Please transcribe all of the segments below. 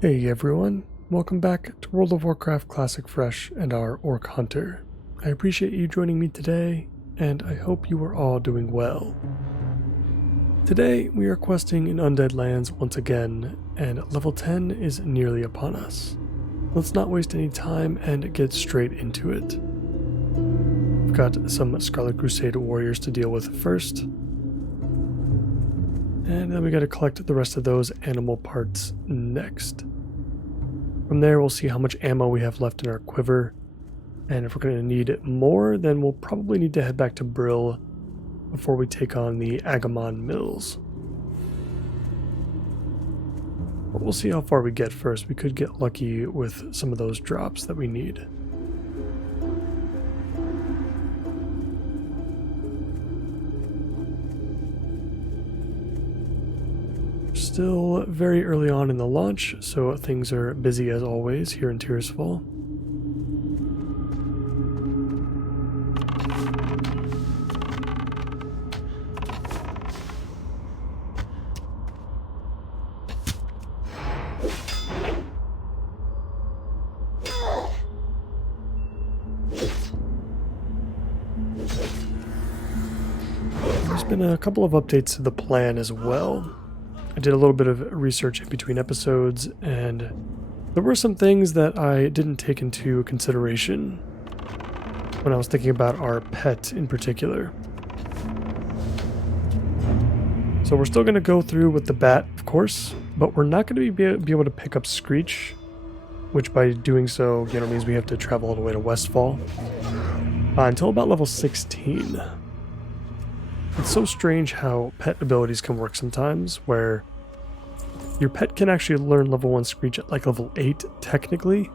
Hey everyone, welcome back to World of Warcraft Classic Fresh and our Orc Hunter. I appreciate you joining me today, and I hope you are all doing well. Today we are questing in Undead Lands once again, and level 10 is nearly upon us. Let's not waste any time and get straight into it. We've got some Scarlet Crusade warriors to deal with first, and then we gotta collect the rest of those animal parts next. From there, we'll see how much ammo we have left in our quiver, and if we're going to need more, then we'll probably need to head back to Brill before we take on the Agamon Mills. But we'll see how far we get first. We could get lucky with some of those drops that we need. Still very early on in the launch, so things are busy as always here in Tirisfal. There's been a couple of updates to the plan as well. I did a little bit of research in between episodes, and there were some things that I didn't take into consideration when I was thinking about our pet in particular. So we're still going to go through with the bat, of course, but we're not going to be able to pick up Screech, which by doing so, means we have to travel all the way to Westfall until about level 16. It's so strange how pet abilities can work sometimes, where your pet can actually learn level 1 Screech at like level 8 technically,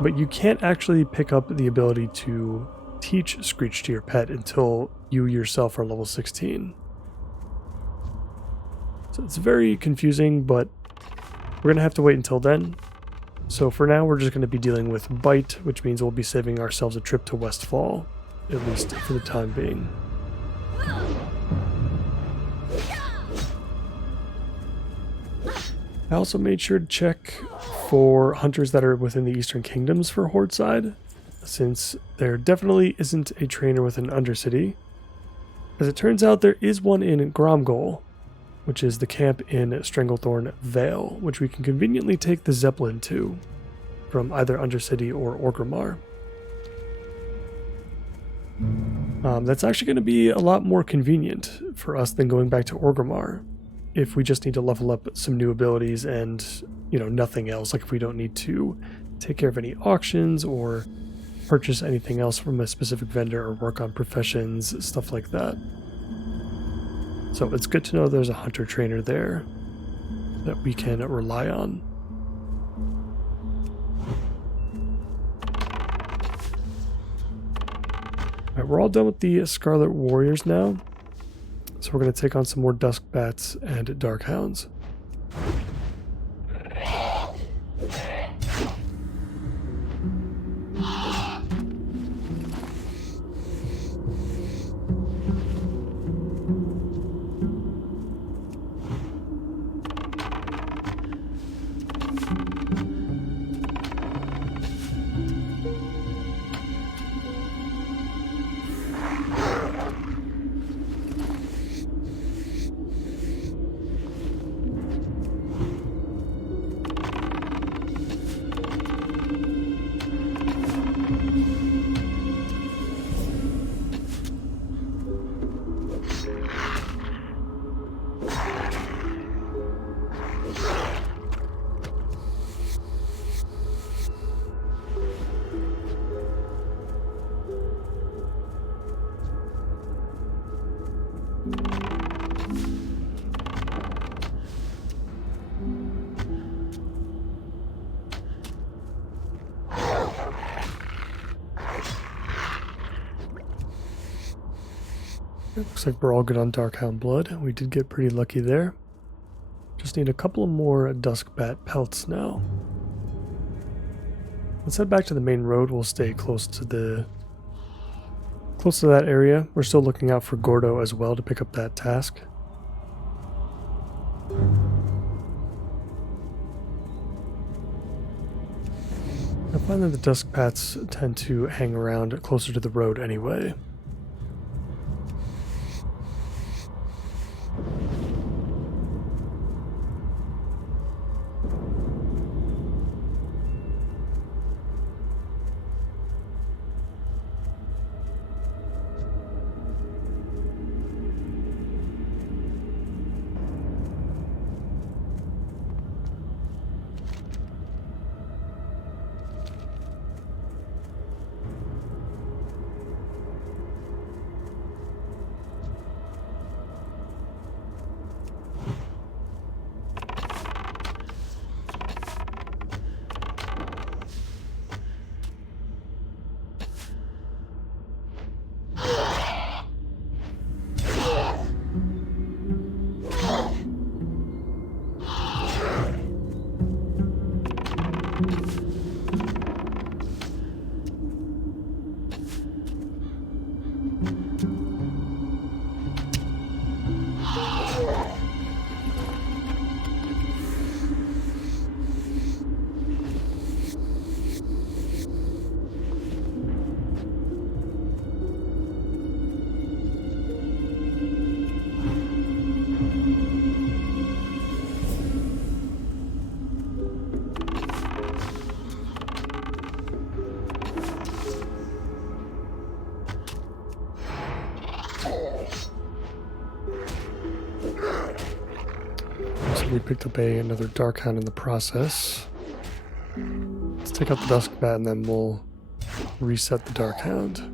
but you can't actually pick up the ability to teach Screech to your pet until you yourself are level 16. So it's very confusing, but we're going to have to wait until then. So for now, we're just going to be dealing with Bite, which means we'll be saving ourselves a trip to Westfall, at least for the time being. I also made sure to check for hunters that are within the Eastern Kingdoms for Horde side, since there definitely isn't a trainer within Undercity. As it turns out, there is one in Gromgol, which is the camp in Stranglethorn Vale, which we can conveniently take the Zeppelin to from either Undercity or Orgrimmar. That's actually going to be a lot more convenient for us than going back to Orgrimmar if we just need to level up some new abilities and, nothing else. Like if we don't need to take care of any auctions or purchase anything else from a specific vendor or work on professions, stuff like that. So it's good to know there's a hunter trainer there that we can rely on. Alright, we're all done with the Scarlet Warriors now, so we're going to take on some more Dusk Bats and Dark Hounds. Looks like we're all good on Darkhound Blood. We did get pretty lucky there. Just need a couple of more Dusk Bat pelts now. Let's head back to the main road. We'll stay close to that area. We're still looking out for Gordo as well to pick up that task. find that the dusk bats tend to hang around closer to the road anyway. We picked up another Dark Hound in the process. Let's take out the Dusk Bat and then we'll reset the Dark Hound.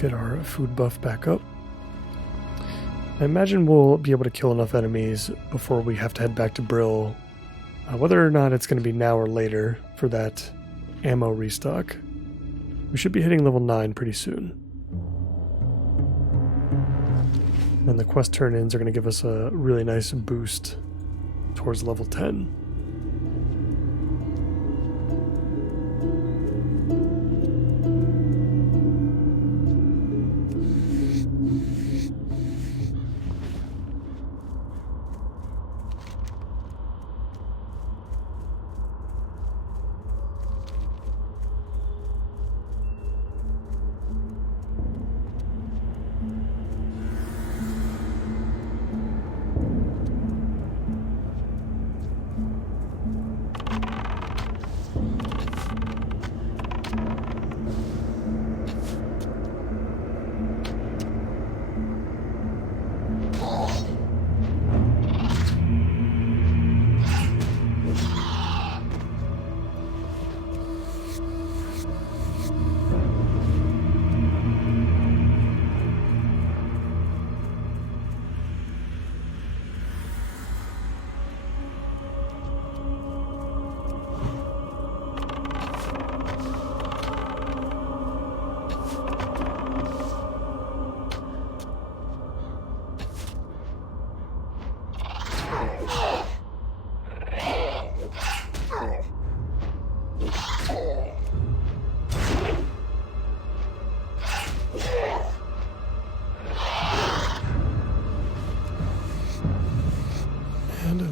Get our food buff back up. I imagine we'll be able to kill enough enemies before we have to head back to Brill. Whether or not it's going to be now or later for that ammo restock. We should be hitting level 9 pretty soon. And the quest turn-ins are going to give us a really nice boost towards level 10.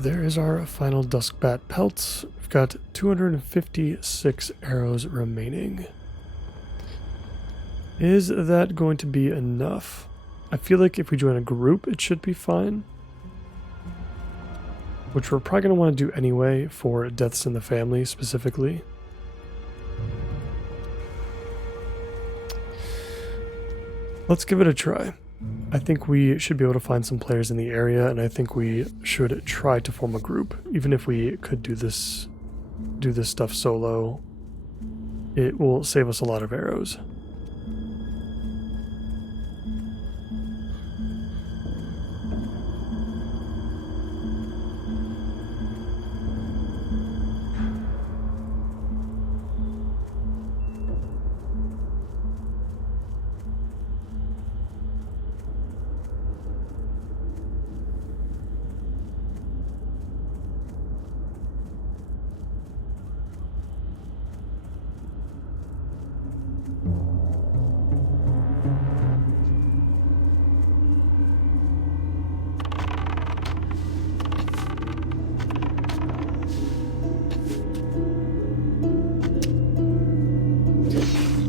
There is our final Duskbat pelt. We've got 256 arrows remaining. Is that going to be enough? I feel like if we join a group, it should be fine. Which we're probably going to want to do anyway for deaths in the family specifically. Let's give it a try. I think we should be able to find some players in the area, and I think we should try to form a group. Even if we could do this stuff solo, it will save us a lot of arrows.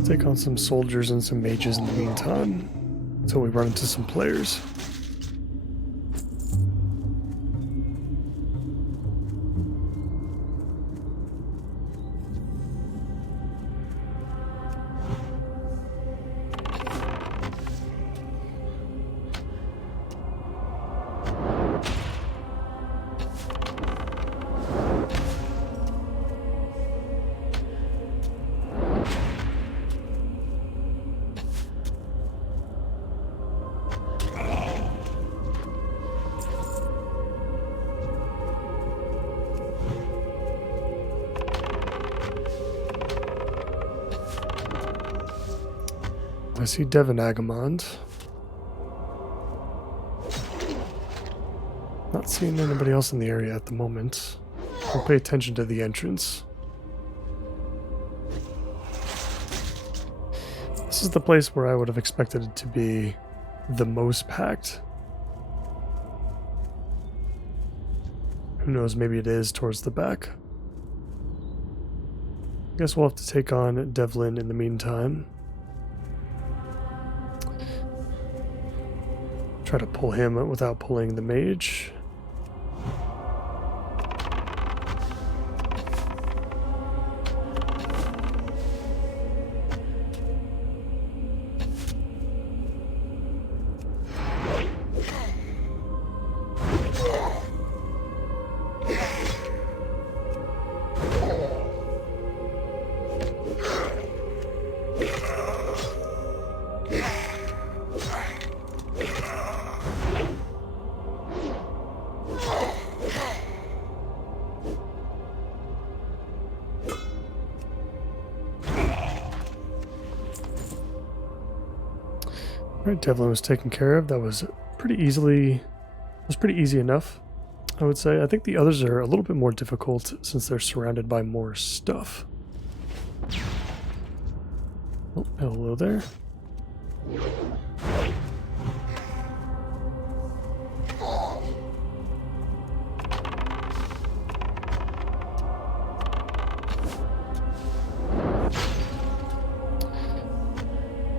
take on some soldiers and some mages in the meantime until we run into some players. I see Devon Agamond. Not seeing anybody else in the area at the moment. We'll pay attention to the entrance. This is the place where I would have expected it to be the most packed. Who knows, maybe it is towards the back. I guess we'll have to take on Devlin in the meantime. Try to pull him without pulling the mage. Right, Devlin was taken care of. That was pretty easy enough, I would say. I think the others are a little bit more difficult since they're surrounded by more stuff. Oh, hello there.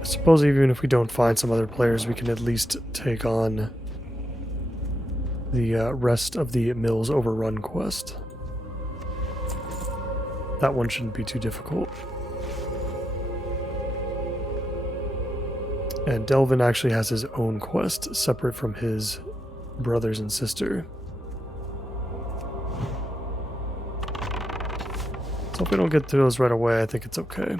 I suppose even if we don't find some other players, we can at least take on the rest of the Mills Overrun quest. That one shouldn't be too difficult. And Delvin actually has his own quest separate from his brothers and sister. So if we don't get to those right away, I think it's okay.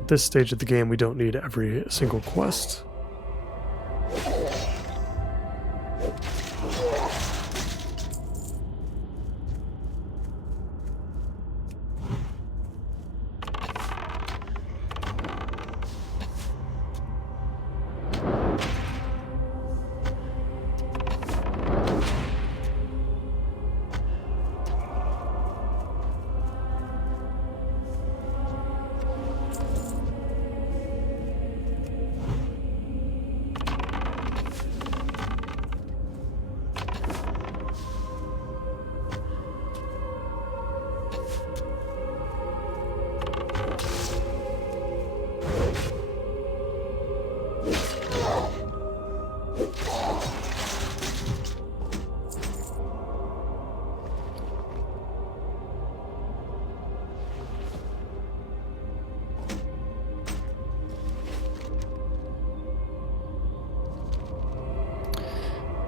At this stage of the game, we don't need every single quest.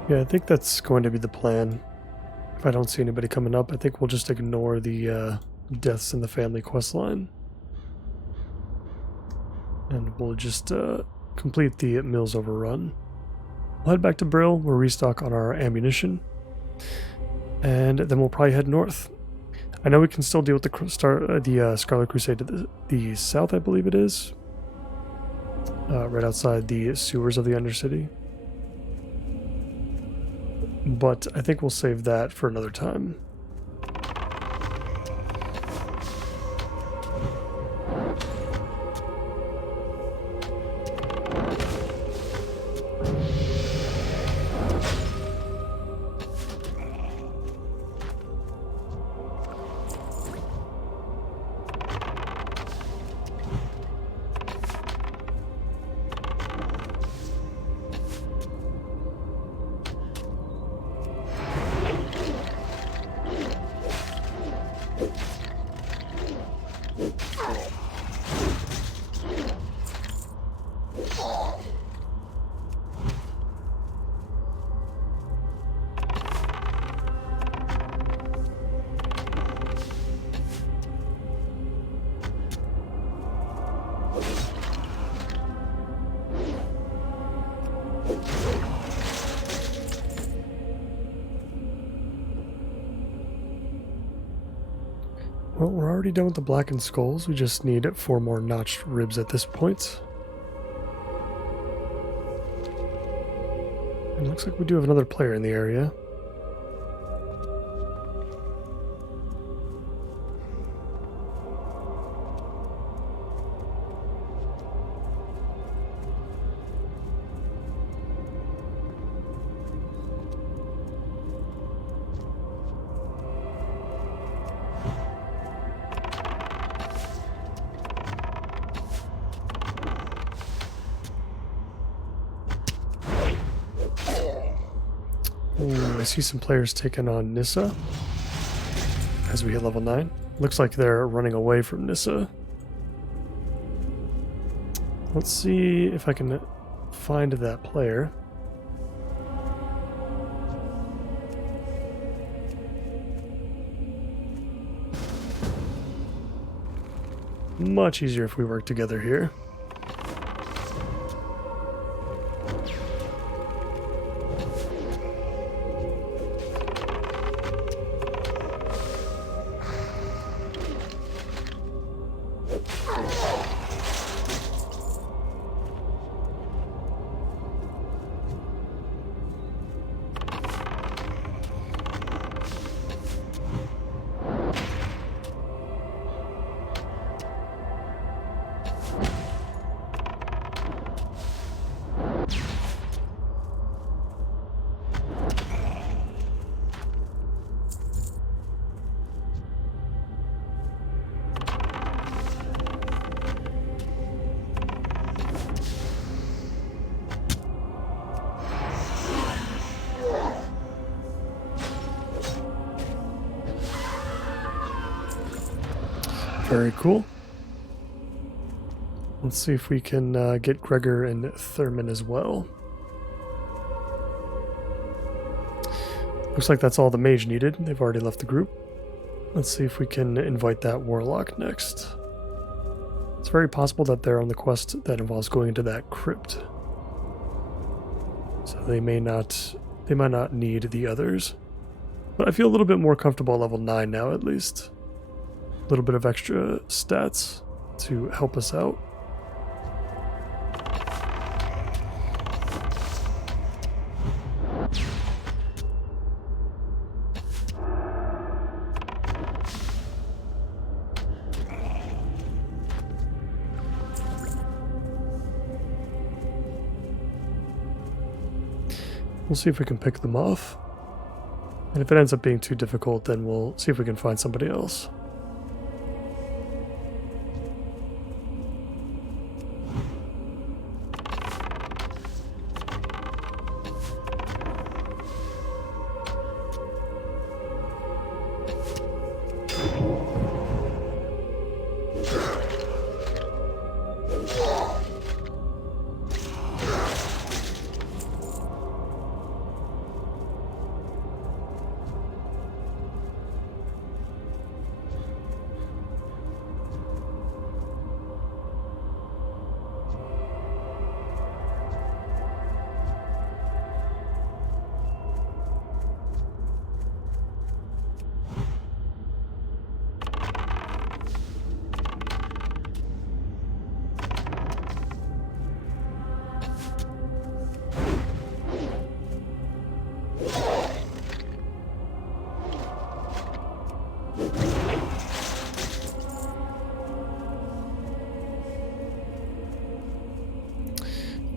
Yeah, I think that's going to be the plan. If I don't see anybody coming up, I think we'll just ignore the deaths in the family quest line. And we'll just complete the Mills Overrun. We'll head back to Brill, we'll restock on our ammunition. And then we'll probably head north. I know we can still deal with the Scarlet Crusade to the south, I believe it is. Right outside the sewers of the Undercity. But I think we'll save that for another time. Well, we're already done with the blackened skulls. We just need 4 more notched ribs at this point. And it looks like we do have another player in the area. Ooh, I see some players taking on Nissa as we hit level 9. Looks like they're running away from Nissa. Let's see if I can find that player. Much easier if we work together here. Very cool. Let's see if we can get Gregor and Thurman as well. Looks like that's all the mage needed. They've already left the group. Let's see if we can invite that warlock next. It's very possible that they're on the quest that involves going into that crypt. So they might not need the others. But I feel a little bit more comfortable at level 9 now, at least. A little bit of extra stats to help us out. We'll see if we can pick them off. And if it ends up being too difficult, then we'll see if we can find somebody else.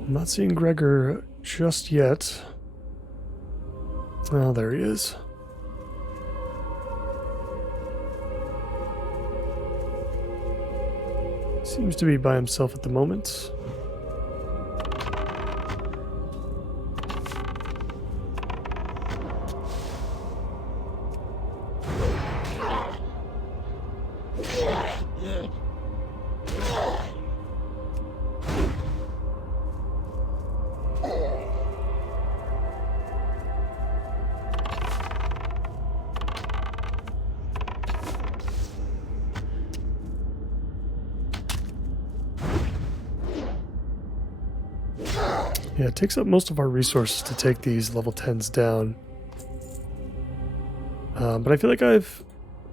I'm not seeing Gregor just yet. Oh, there he is. Seems to be by himself at the moment. Yeah, it takes up most of our resources to take these level 10s down. But I feel like I've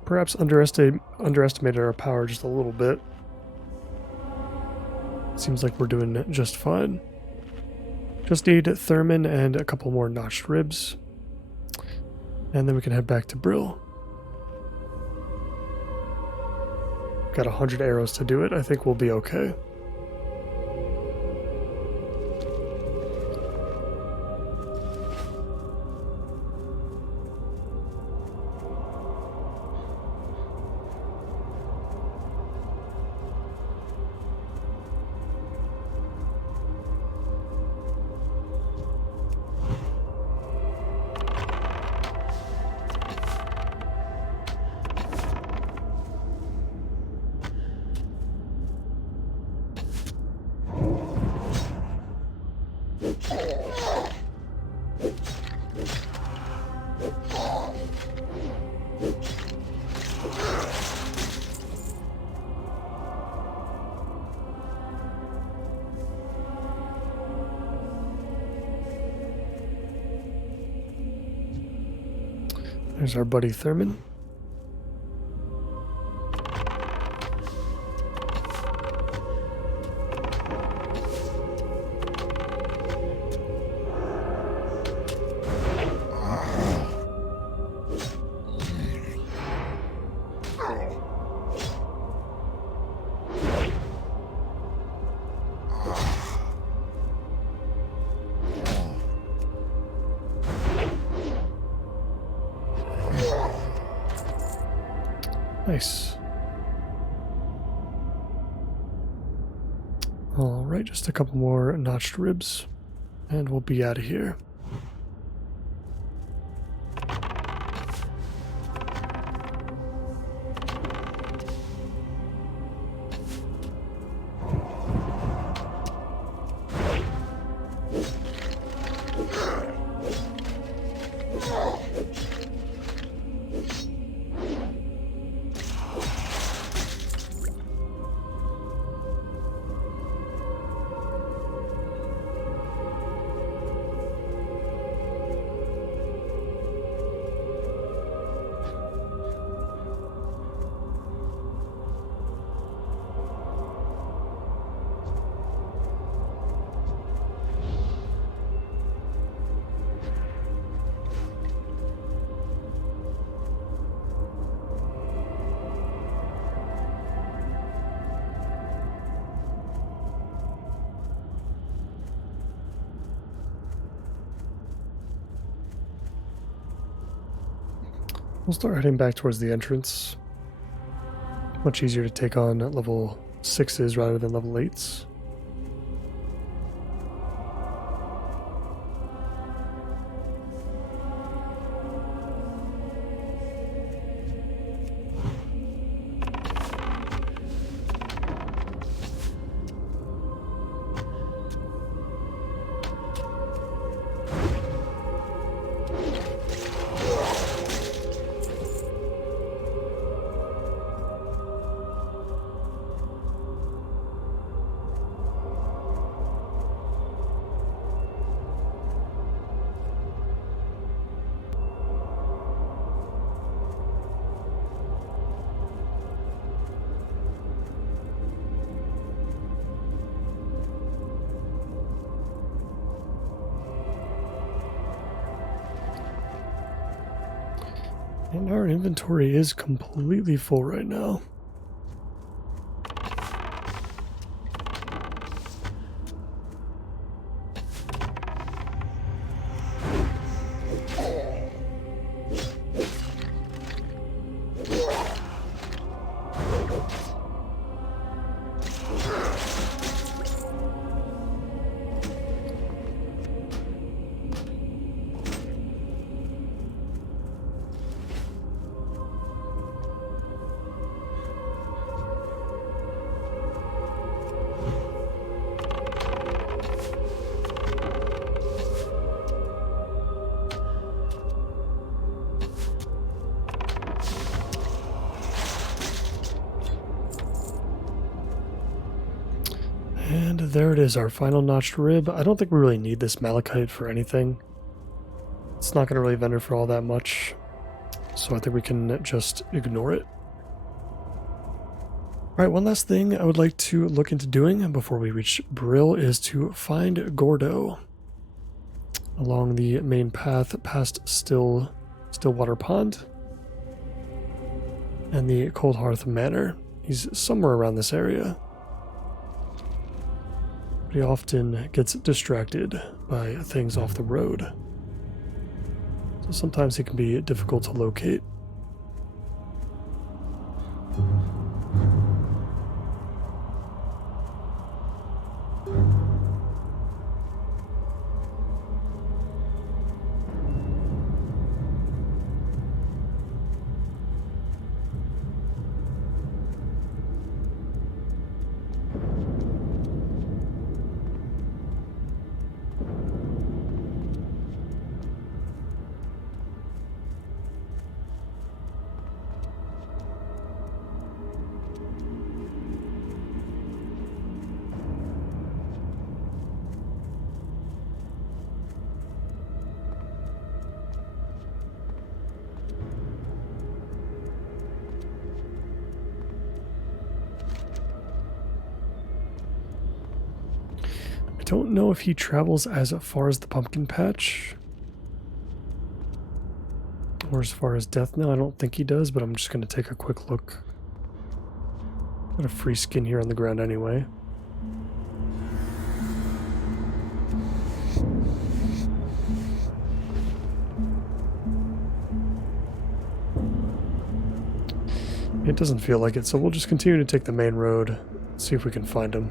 perhaps underestimated our power just a little bit. Seems like we're doing just fine. Just need Thurman and a couple more notched ribs. And then we can head back to Brill. Got 100 arrows to do it. I think we'll be okay. There's our buddy Thurman. Nice. Alright, just a couple more notched ribs, and we'll be out of here. We'll start heading back towards the entrance. Much easier to take on at level 6s rather than level 8s. And our inventory is completely full right now. And there it is, our final notched rib. I don't think we really need this malachite for anything. It's not going to really vendor for all that much. so I think we can just ignore it. Alright, one last thing I would like to look into doing before we reach Brill is to find Gordo along the main path past Stillwater Pond and the Cold Hearth Manor. He's somewhere around this area. But he often gets distracted by things off the road. So sometimes he can be difficult to locate. I don't know if he travels as far as the pumpkin patch or as far as Death Knell. I don't think he does, but I'm just going to take a quick look. Got a free skin here on the ground anyway. It doesn't feel like it, so we'll just continue to take the main road, see if we can find him.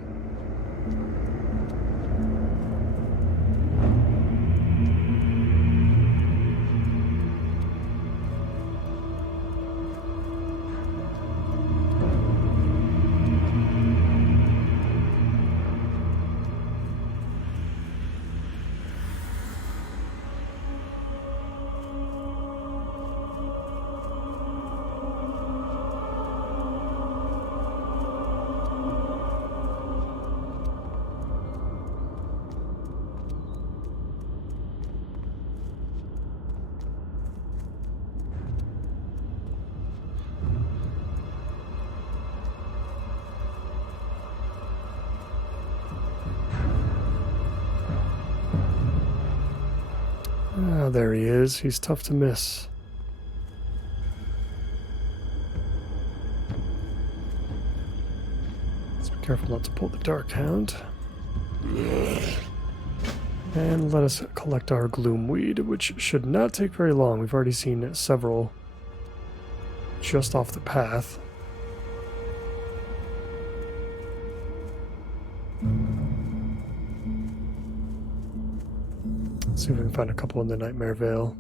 Ah, there he is. He's tough to miss. Let's be careful not to pull the Dark Hound. And let us collect our Gloomweed, which should not take very long. We've already seen several just off the path. See if we can find a couple in the Nightmare Vale.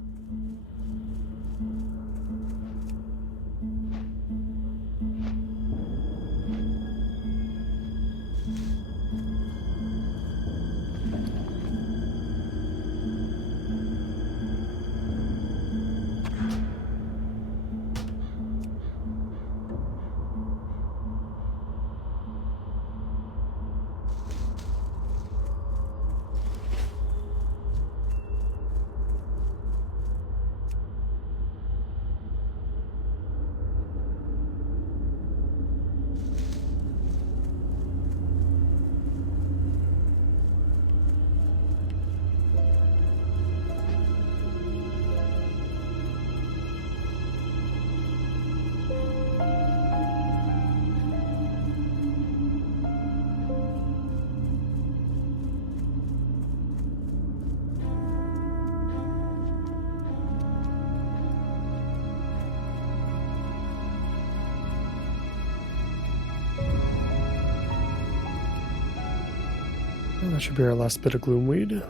That should be our last bit of Gloomweed.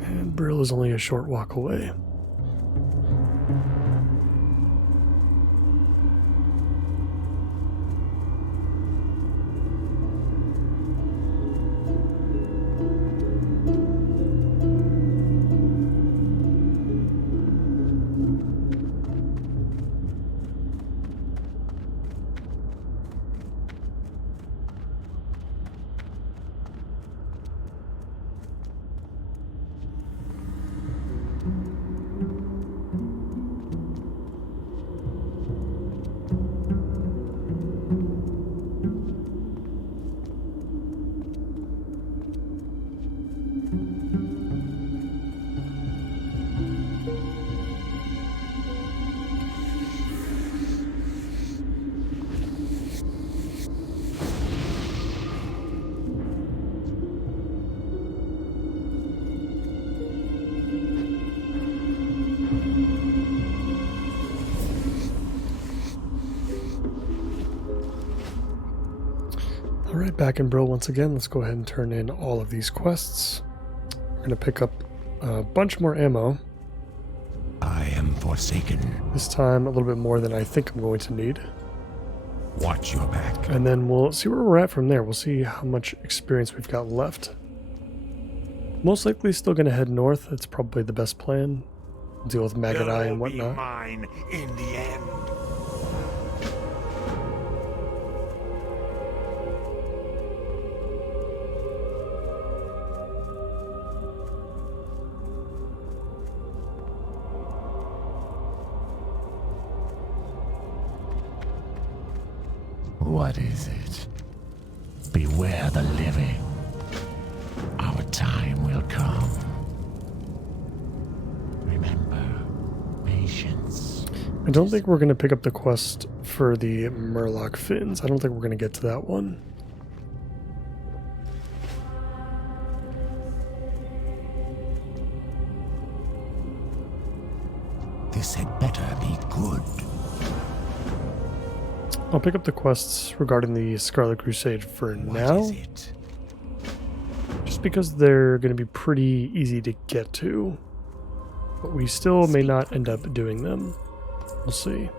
And Brill is only a short walk away. Alright, back in Brill once again. Let's go ahead and turn in all of these quests. We're going to pick up a bunch more ammo. I am forsaken. This time a little bit more than I think I'm going to need. Watch your back. And then we'll see where we're at from there. We'll see how much experience we've got left. Most likely still going to head north. That's probably the best plan. Deal with Maggot Eye and whatnot. Mine in the end. What is it? Beware the living. Our time will come. Remember, patience. I don't think we're going to pick up the quest for the Murloc fins. I don't think we're going to get to that one. This had better be good. I'll pick up the quests regarding the Scarlet Crusade for now. What is it? Just because they're going to be pretty easy to get to. But we still may not end up doing them. We'll see.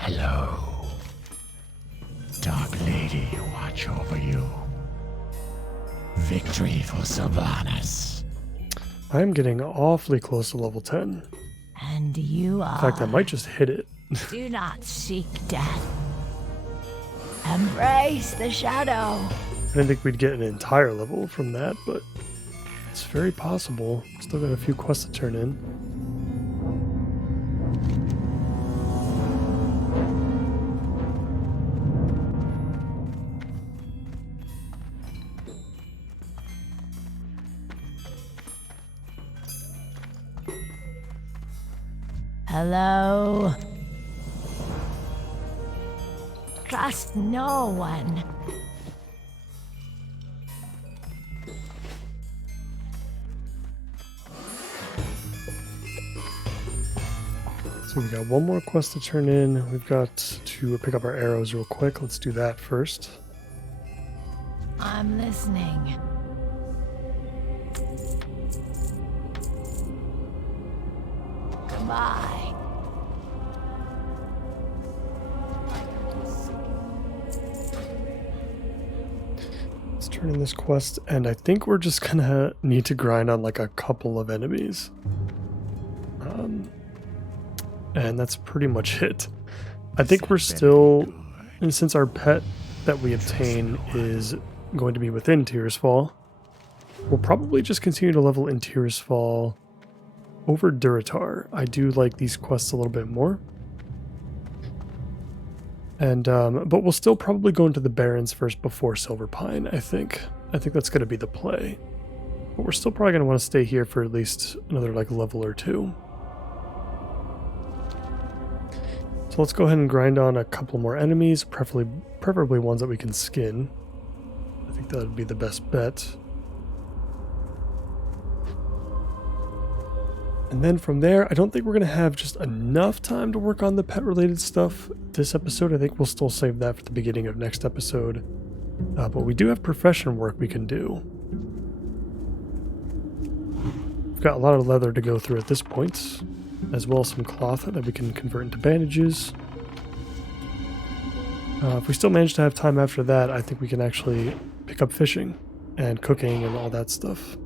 Hello. Dark Lady, watch over you. Victory for Sylvanas. I'm getting awfully close to level 10. And you are. In fact, I might just hit it. Do not seek death. Embrace the shadow. I didn't think we'd get an entire level from that, but it's very possible. Still got a few quests to turn in. Hello. Trust no one. So we got one more quest to turn in. We've got to pick up our arrows real quick. Let's do that first. I'm listening. Goodbye. Let's turn in this quest, and I think we're just gonna need to grind on like a couple of enemies. And that's pretty much it. I think we're still, and since our pet that we obtain is going to be within Tearsfall, we'll probably just continue to level in Tearsfall over Duratar. I do like these quests a little bit more. And but we'll still probably go into the Barrens first before Silverpine, I think. I think that's going to be the play. But we're still probably going to want to stay here for at least another like level or two. So let's go ahead and grind on a couple more enemies, preferably ones that we can skin. I think that would be the best bet. And then from there, I don't think we're going to have just enough time to work on the pet-related stuff this episode. I think we'll still save that for the beginning of next episode. But we do have profession work we can do. We've got a lot of leather to go through at this point, as well as some cloth that we can convert into bandages. If we still manage to have time after that, I think we can actually pick up fishing and cooking and all that stuff.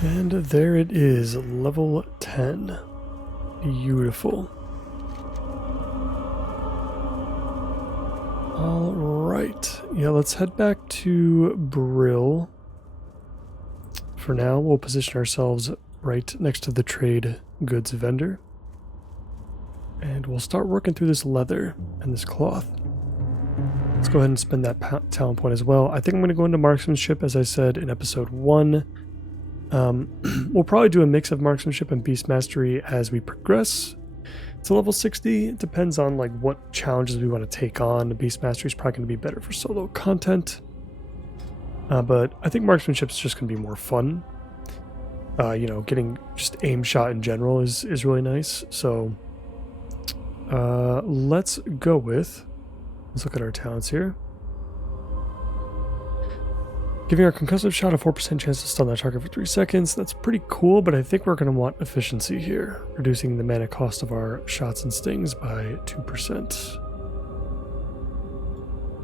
And there it is, level 10. Beautiful. All right. Yeah, let's head back to Brill. For now, we'll position ourselves right next to the trade goods vendor. And we'll start working through this leather and this cloth. Let's go ahead and spend that talent point as well. I think I'm going to go into marksmanship, as I said in episode 1. We'll probably do a mix of marksmanship and beast mastery as we progress to level 60. It depends on like what challenges we want to take on. The beast mastery is probably going to be better for solo content. But I think marksmanship is just going to be more fun. You know, getting just aim shot in general is really nice. So let's look at our talents here. Giving our concussive shot a 4% chance to stun that target for 3 seconds. That's pretty cool, but I think we're going to want efficiency here, reducing the mana cost of our shots and stings by 2%.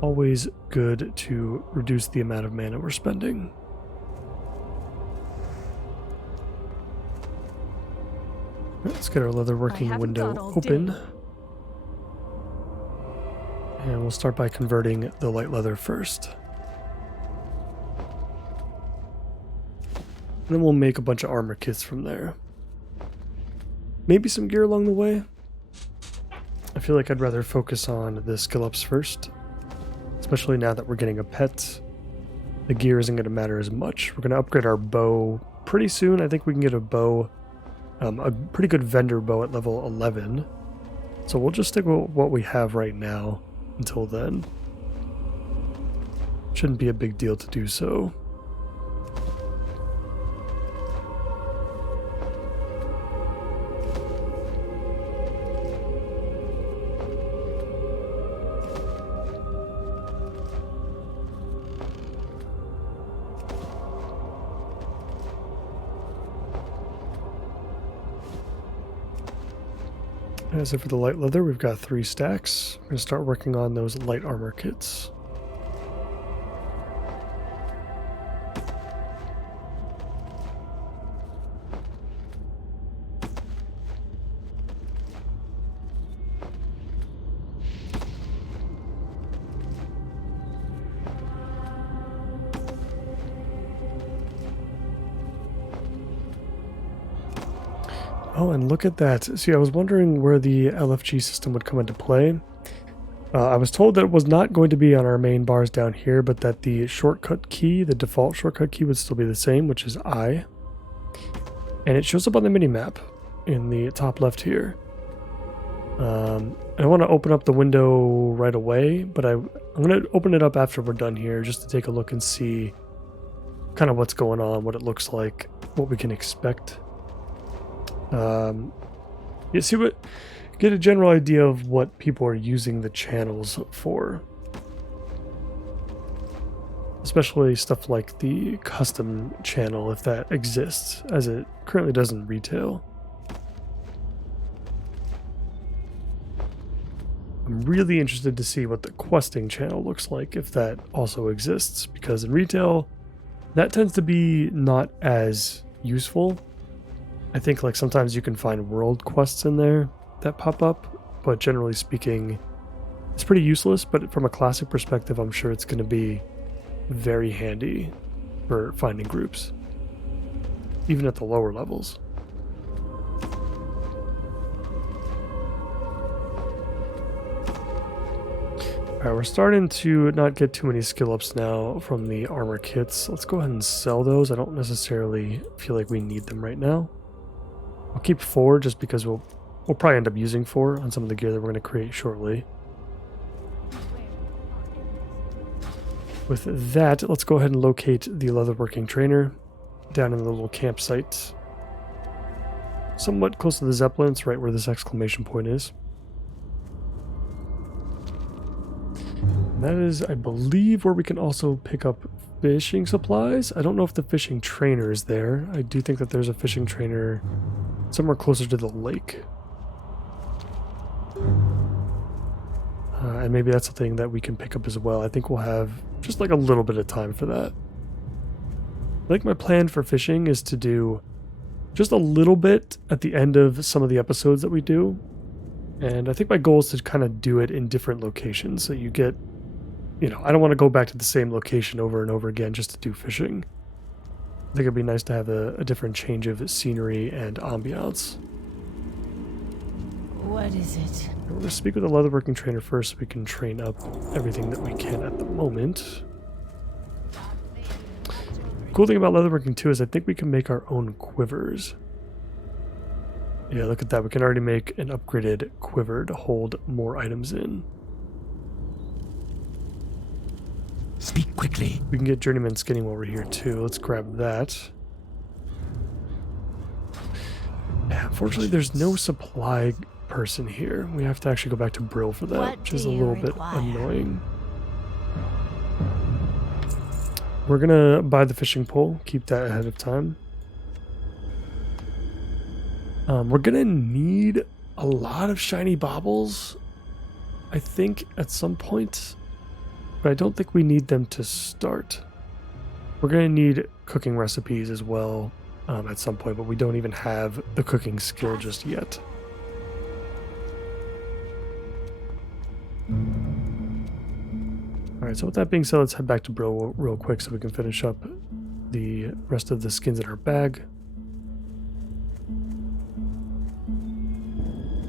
Always good to reduce the amount of mana we're spending. Let's get our leatherworking window open. And we'll start by converting the light leather first. And then we'll make a bunch of armor kits from there. Maybe some gear along the way. I feel like I'd rather focus on the skill ups first. Especially now that we're getting a pet. The gear isn't going to matter as much. We're going to upgrade our bow pretty soon. I think we can get a bow, a pretty good vendor bow at level 11. So we'll just stick with what we have right now until then. Shouldn't be a big deal to do so. As for the light leather, we've got 3 stacks. We're going to start working on those light armor kits. Oh, and look at that. See, I was wondering where the LFG system would come into play. I was told that it was not going to be on our main bars down here, but that the shortcut key, the default shortcut key, would still be the same, which is I. And it shows up on the minimap in the top left here. I want to open up the window right away, but I'm going to open it up after we're done here just to take a look and see kind of what's going on, what it looks like, what we can expect. Get a general idea of what people are using the channels for. Especially stuff like the custom channel, if that exists, as it currently does in retail. I'm really interested to see what the questing channel looks like, if that also exists, because in retail, that tends to be not as useful. I think like sometimes you can find world quests in there that pop up, but generally speaking, it's pretty useless, but from a classic perspective, I'm sure it's going to be very handy for finding groups, even at the lower levels. Alright, we're starting to not get too many skill ups now from the armor kits. Let's go ahead and sell those. I don't necessarily feel like we need them right now. I'll keep 4 just because we'll probably end up using 4 on some of the gear that we're going to create shortly. With that, let's go ahead and locate the leatherworking trainer down in the little campsite. Somewhat close to the Zeppelins, right where this exclamation point is. And that is, I believe, where we can also pick up fishing supplies. I don't know if the fishing trainer is there. I do think that there's a fishing trainer somewhere closer to the lake. And maybe that's something that we can pick up as well. I think we'll have just like a little bit of time for that. I think my plan for fishing is to do just a little bit at the end of some of the episodes that we do. And I think my goal is to kind of do it in different locations. So you get, you know, I don't want to go back to the same location over and over again just to do fishing. I think it'd be nice to have a different change of scenery and ambiance. What is it? We're going to speak with the leatherworking trainer first so we can train up everything that we can at the moment. Cool thing about leatherworking too is I think we can make our own quivers. Yeah, look at that. We can already make an upgraded quiver to hold more items in. Speak quickly. We can get journeyman skinning while we're here too. Let's grab that. Yeah, unfortunately, there's no supply person here. We have to actually go back to Brill for that, which is a little bit annoying. We're gonna buy the fishing pole, keep that ahead of time. We're gonna need a lot of shiny baubles, I think, at some point, but I don't think we need them to start. We're gonna need cooking recipes as well at some point, but we don't even have the cooking skill just yet. Alright, so with that being said, let's head back to Bro real quick so we can finish up the rest of the skins in our bag.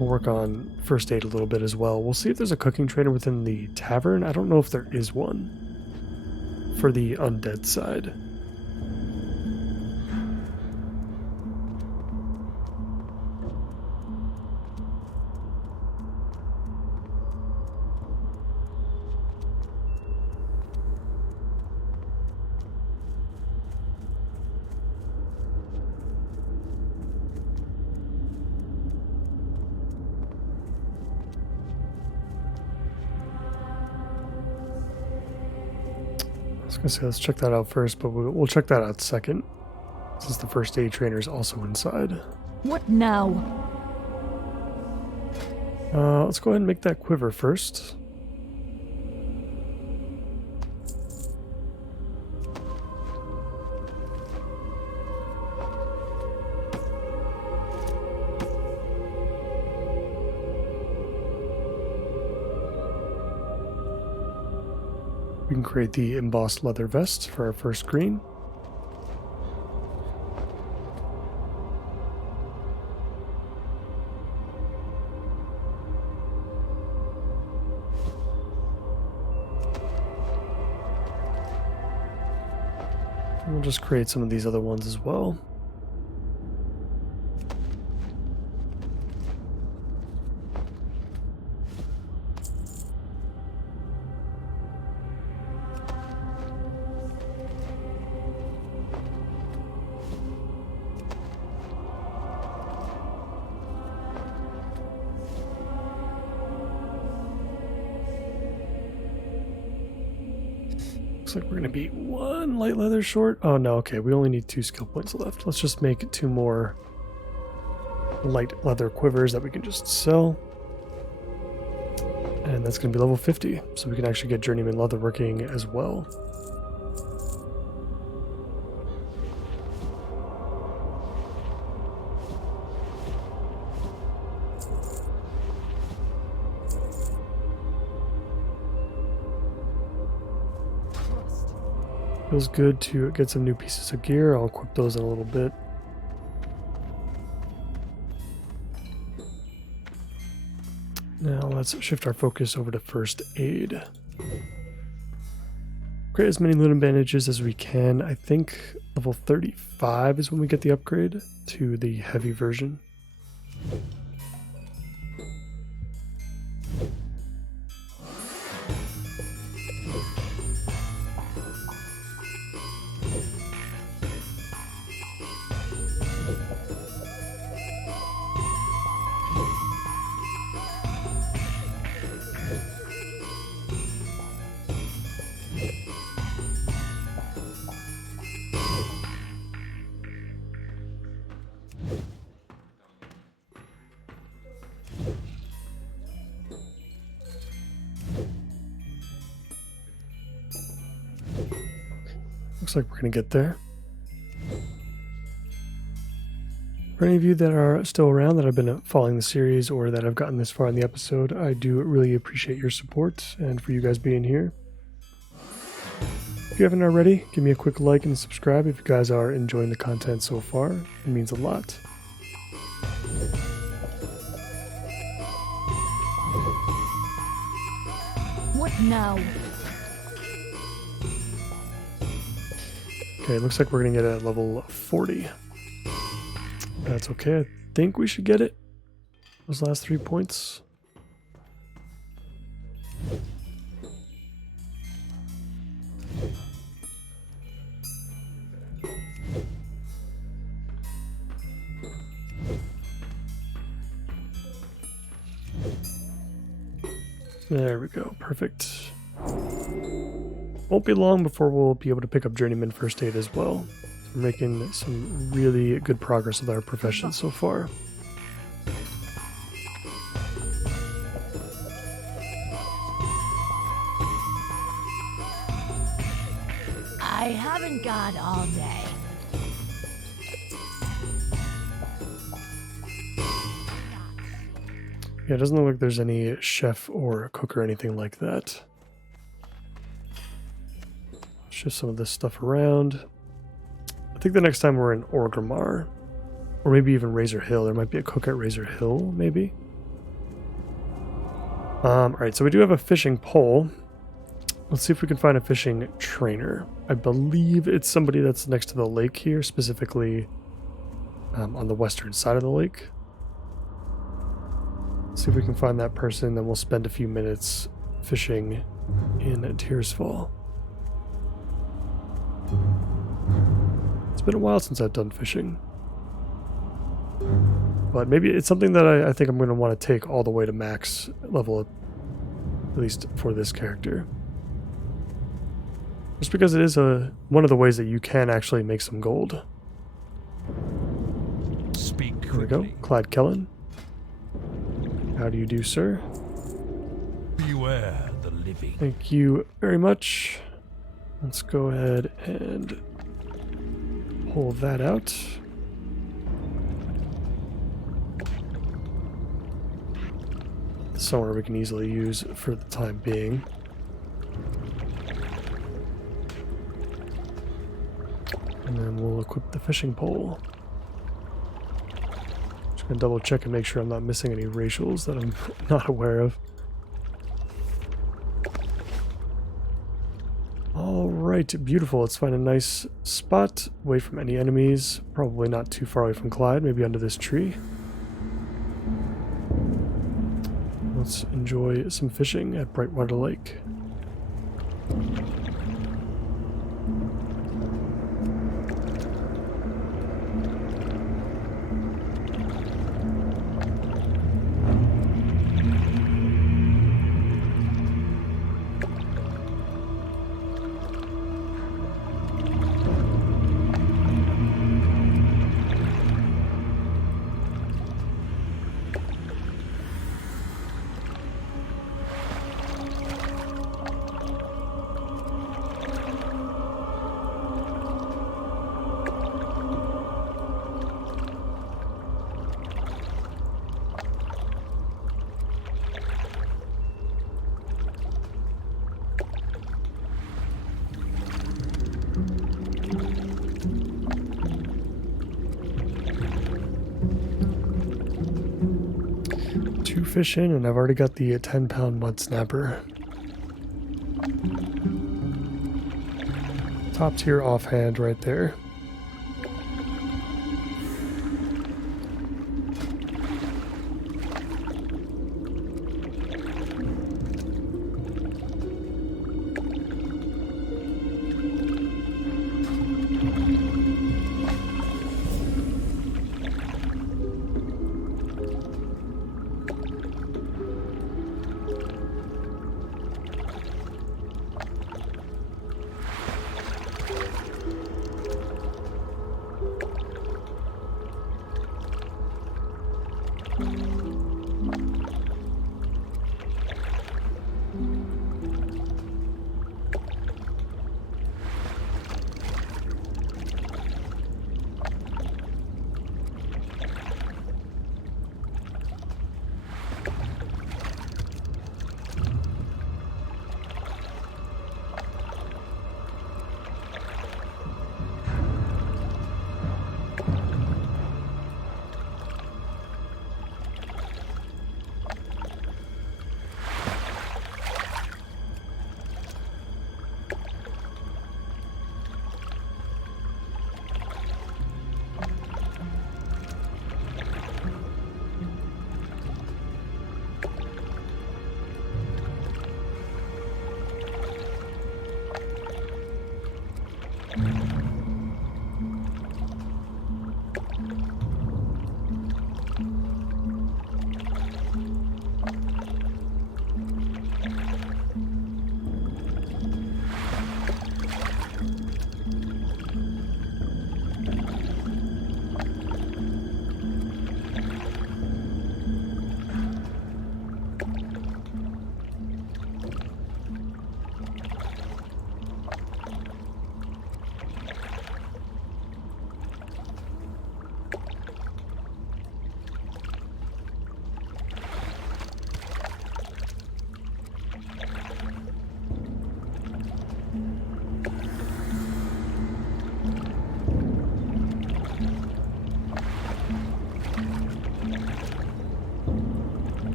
We'll work on first aid a little bit as well. We'll see if there's a cooking trainer within the tavern. I don't know if there is one for the undead side. I was gonna say let's check that out first, but we'll check that out second, since the first aid trainer is also inside. What now? Let's go ahead and make that quiver first. We can create the embossed leather vest for our first green. And we'll just create some of these other ones as well. Looks like we're going to be one light leather short. Oh no, okay, we only need 2 skill points left. Let's just make 2 more light leather quivers that we can just sell. And that's going to be level 50, so we can actually get journeyman leatherworking as well. Feels good to get some new pieces of gear. I'll equip those in a little bit. Now let's shift our focus over to first aid. Create as many loot and bandages as we can. I think level 35 is when we get the upgrade to the heavy version. Looks like we're gonna get there. For any of you that are still around, that have been following the series, or that have gotten this far in the episode, I do really appreciate your support and for you guys being here. If you haven't already, give me a quick like and subscribe if you guys are enjoying the content so far. It means a lot. What now? Okay, looks like we're gonna get a level 40. That's okay. I think we should get it. Those last 3 points. There we go. Perfect. Won't be long before we'll be able to pick up Journeyman First Aid as well. We're making some really good progress with our profession so far. I haven't got all day. Yeah, it doesn't look like there's any chef or cook or anything like that. Shift some of this stuff around. I think the next time we're in Orgrimmar, or maybe even Razor Hill, there might be a cook at Razor Hill, maybe. Alright, so we do have a fishing pole. Let's see if we can find a fishing trainer. I believe it's somebody that's next to the lake here, specifically on the western side of the lake. See if we can find that person, then we'll spend a few minutes fishing in Tearsfall. It's been a while since I've done fishing. But maybe it's something that I think I'm going to want to take all the way to max level, at least for this character. Just because it is one of the ways that you can actually make some gold. Speak quickly. Here we go. Clyde Kellen. How do you do, sir? Beware the living. Thank you very much. Let's go ahead and pull that out. Somewhere we can easily use for the time being. And then we'll equip the fishing pole. Just gonna double check and make sure I'm not missing any racials that I'm not aware of. Alright, beautiful. Let's find a nice spot away from any enemies. Probably not too far away from Clyde, maybe under this tree. Let's enjoy some fishing at Brightwater Lake. Two fish in, and I've already got the 10-pound mud snapper. Top tier offhand right there.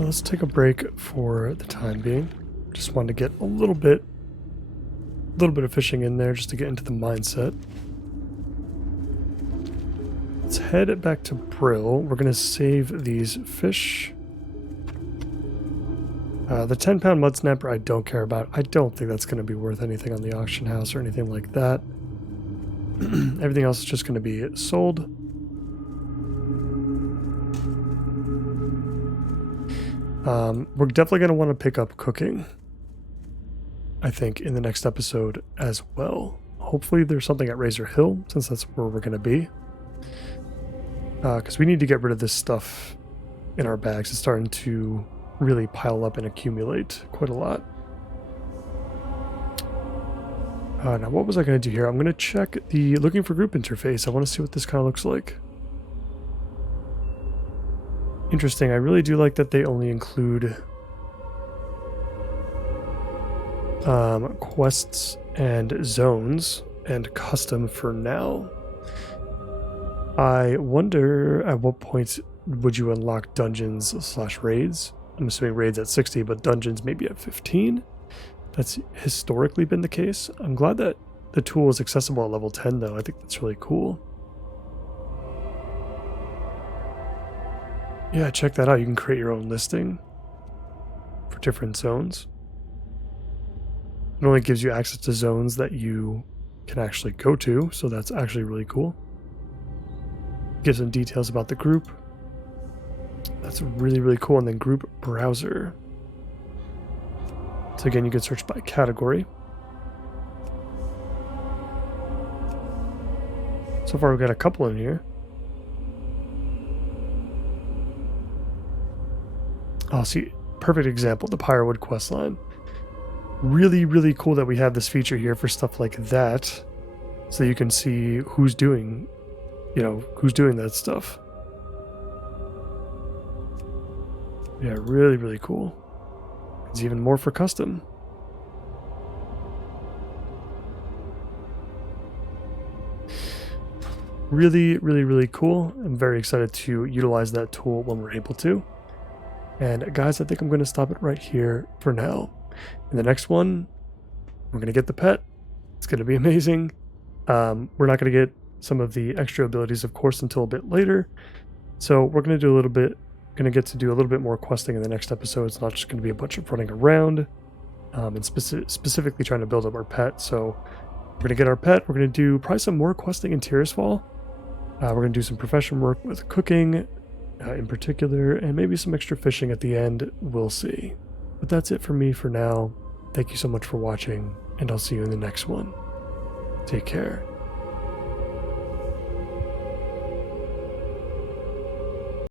Well, let's take a break for the time being. Just wanted to get a little bit of fishing in there just to get into the mindset. Let's head back to Brill. We're going to save these fish. The 10-pound mud snapper I don't care about. I don't think that's going to be worth anything on the auction house or anything like that. Everything else is just going to be sold. We're definitely going to want to pick up cooking, I think, in the next episode as well. Hopefully there's something at Razor Hill, since that's where we're going to be. Because we need to get rid of this stuff in our bags. It's starting to really pile up and accumulate quite a lot. Now what was I going to do here? I'm going to check the looking for group interface. I want to see what this kind of looks like. Interesting. I really do like that they only include quests and zones and custom for now. I wonder at what point would you unlock dungeons / raids. I'm assuming raids at 60, but dungeons maybe at 15. That's historically been the case. I'm glad that the tool is accessible at level 10 though. I think that's really cool. Yeah, check that out. You can create your own listing for different zones. It only gives you access to zones that you can actually go to, so that's actually really cool. Gives some details about the group. That's really, really cool. And then group browser. So again, you can search by category. So far, we've got a couple in here. Oh, see, perfect example, the Pyrewood questline. Really, really cool that we have this feature here for stuff like that. So you can see who's doing, who's doing that stuff. Yeah, really, really cool. There's even more for custom. Really, really, really cool. I'm very excited to utilize that tool when we're able to. And guys, I think I'm going to stop it right here for now. In the next one, we're going to get the pet. It's going to be amazing. We're not going to get some of the extra abilities, of course, until a bit later. So we're going to do a little bit, get to do a little bit more questing in the next episode. It's not just going to be a bunch of running around and specifically trying to build up our pet. So we're going to get our pet. We're going to do probably some more questing in Tirisfal. We're going to do some profession work with cooking in particular, and maybe some extra fishing at the end. We'll see. But that's it for me for now. Thank you so much for watching, and I'll see you in the next one. Take care.